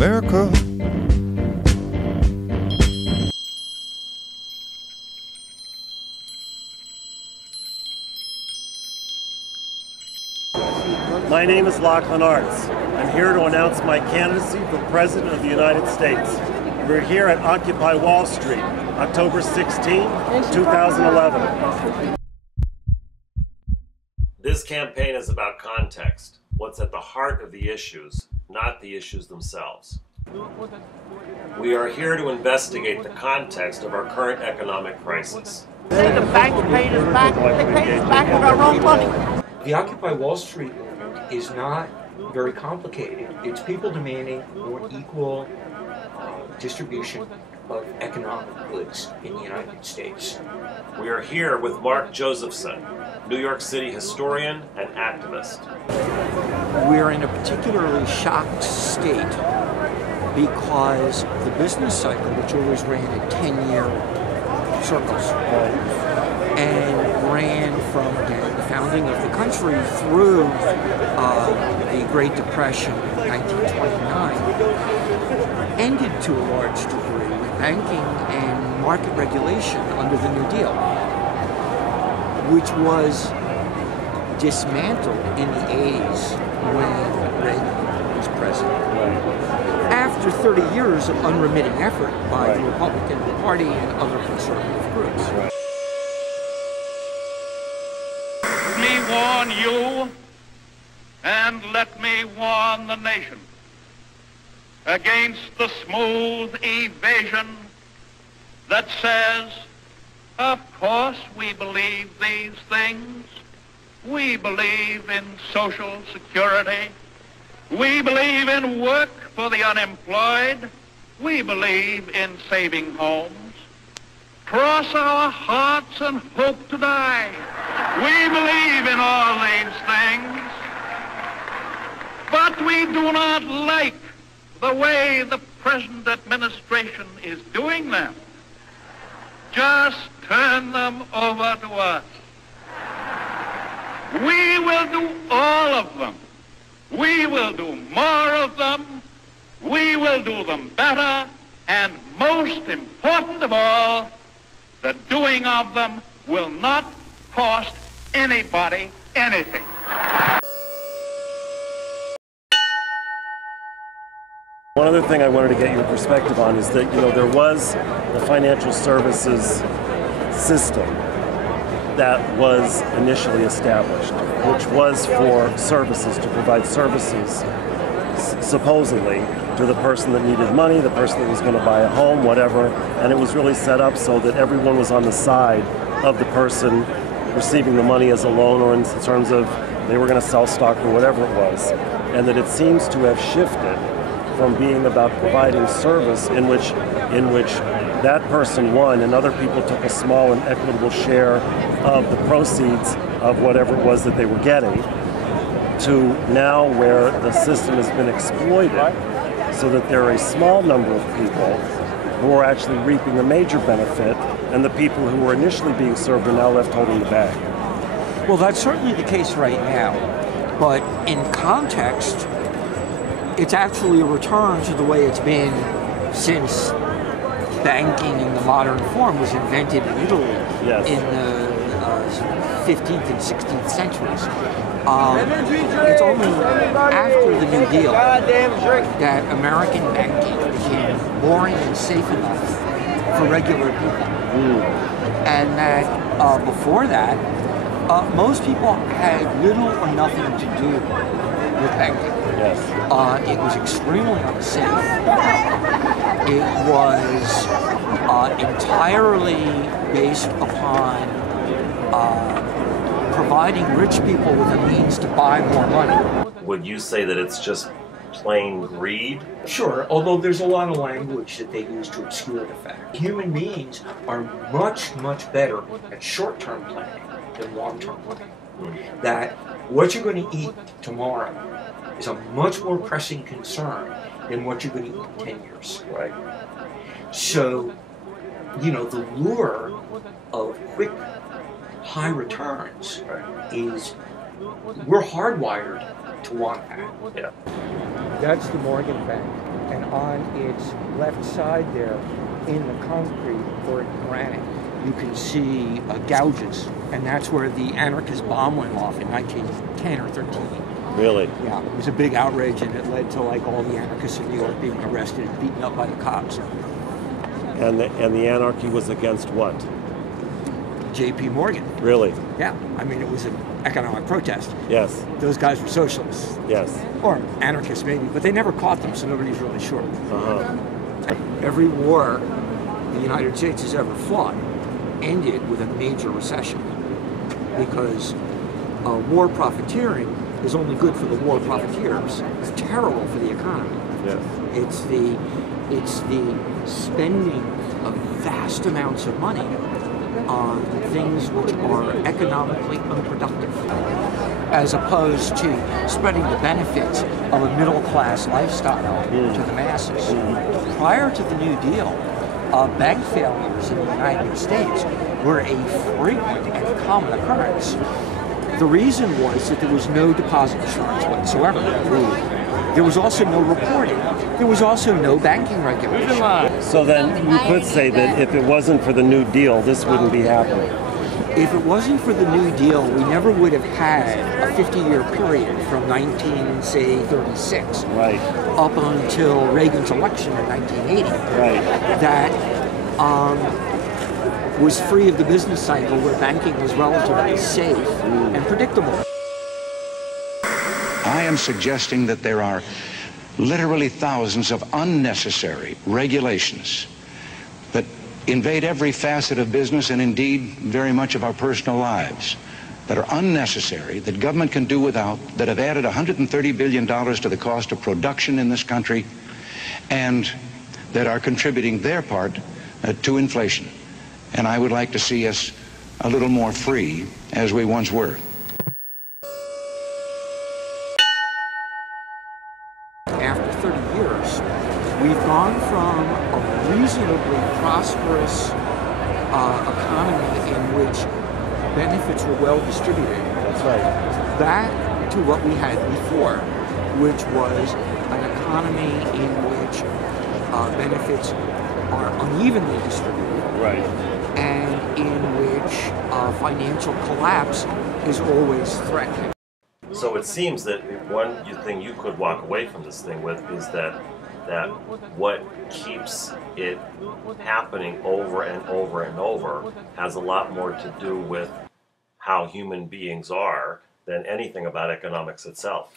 America. My name is Lachlan Arts. I'm here to announce my candidacy for President of the United States. We're here at Occupy Wall Street, October 16, 2011. This campaign is about context, what's at the heart of the issues, not the issues themselves. We are here to investigate the context of our current economic crisis. Say the banks paid us back, they paid us back with our own money. The Occupy Wall Street movement is not very complicated. It's people demanding more equal distribution of economic goods in the United States. We are here with Mark Josephson, New York City historian and activist. We're in a particularly shocked state because the business cycle, which always ran in 10-year circles, and ran from the founding of the country through the Great Depression in 1929, ended to a large degree with banking and market regulation under the New Deal, which was dismantled in the 80s when Reagan was president. After 30 years of unremitting effort by the Republican Party and other conservative groups. Let me warn you, and let me warn the nation, against the smooth evasion that says, of course we believe these things. We believe in Social Security. We believe in work for the unemployed. We believe in saving homes. Cross our hearts and hope to die. We believe in all these things. But we do not like the way the present administration is doing them. Just turn them over to us. We will do all of them. We will do more of them. We will do them better. And most important of all, the doing of them will not cost anybody anything. One other thing I wanted to get your perspective on is that, there was the financial services system that was initially established, which was for services, to provide services, supposedly, to the person that needed money, the person that was going to buy a home, whatever, and it was really set up so that everyone was on the side of the person receiving the money as a loan, or in terms of they were going to sell stock or whatever it was, and that it seems to have shifted from being about providing service in which that person won and other people took a small and equitable share of the proceeds of whatever it was that they were getting, to now where the system has been exploited so that there are a small number of people who are actually reaping the major benefit, and the people who were initially being served are now left holding the bag. Well, that's certainly the case right now, but in context, it's actually a return to the way it's been since banking in the modern form was invented in Italy in the 15th and 16th centuries. It's only after the New Deal that American banking became boring and safe enough for regular people. And that before that, most people had little or nothing to do with banking. It was extremely unsafe. It was entirely based upon providing rich people with the means to buy more money. Would you say that it's just plain greed? Sure, although there's a lot of language that they use to obscure the fact. Human beings are much, much better at short-term planning than long-term planning. That what you're going to eat tomorrow is a much more pressing concern than what you're going to eat in 10 years. Right. So, you know, the lure of quick, high returns is, we're hardwired to want that. Yeah. That's the Morgan Bank, and on its left side there, in the concrete or in granite, you can see gouges, and that's where the anarchist bomb went off in 1910 or 13. Really? Yeah, it was a big outrage, and it led to like all the anarchists in New York being arrested and beaten up by the cops. And the anarchy was against what? J.P. Morgan. Really? Yeah, I mean, it was an economic protest. Yes. Those guys were socialists. Yes. Or anarchists maybe, but they never caught them, so nobody's really sure. Uh-huh. Every war the United States has ever fought ended with a major recession, because war profiteering is only good for the war profiteers. It's terrible for the economy. Yes. It's the spending of vast amounts of money on things which are economically unproductive, as opposed to spreading the benefits of a middle-class lifestyle to the masses. Prior to the New Deal, bank failures in the United States were a frequent and common occurrence. The reason was that there was no deposit insurance whatsoever. There was also no reporting. There was also no banking regulation. So then you could say that if it wasn't for the New Deal, this wouldn't be happening. If it wasn't for the New Deal, we never would have had a 50-year period from 1936 Right. up until Reagan's election in 1980 Right. that was free of the business cycle, where banking was relatively safe and predictable. I am suggesting that there are literally thousands of unnecessary regulations that invade every facet of business and indeed very much of our personal lives, that are unnecessary, that government can do without, that have added $130 billion to the cost of production in this country, and that are contributing their part to inflation. And I would like to see us a little more free, as we once were. After 30 years, we've gone from a reasonably prosperous economy in which benefits were well distributed. That's right. Back to what we had before, which was an economy in which benefits are unevenly distributed. Right. And in which financial collapse is always threatened. So it seems that one thing you could walk away from this thing with is that what keeps it happening over and over and over has a lot more to do with how human beings are than anything about economics itself.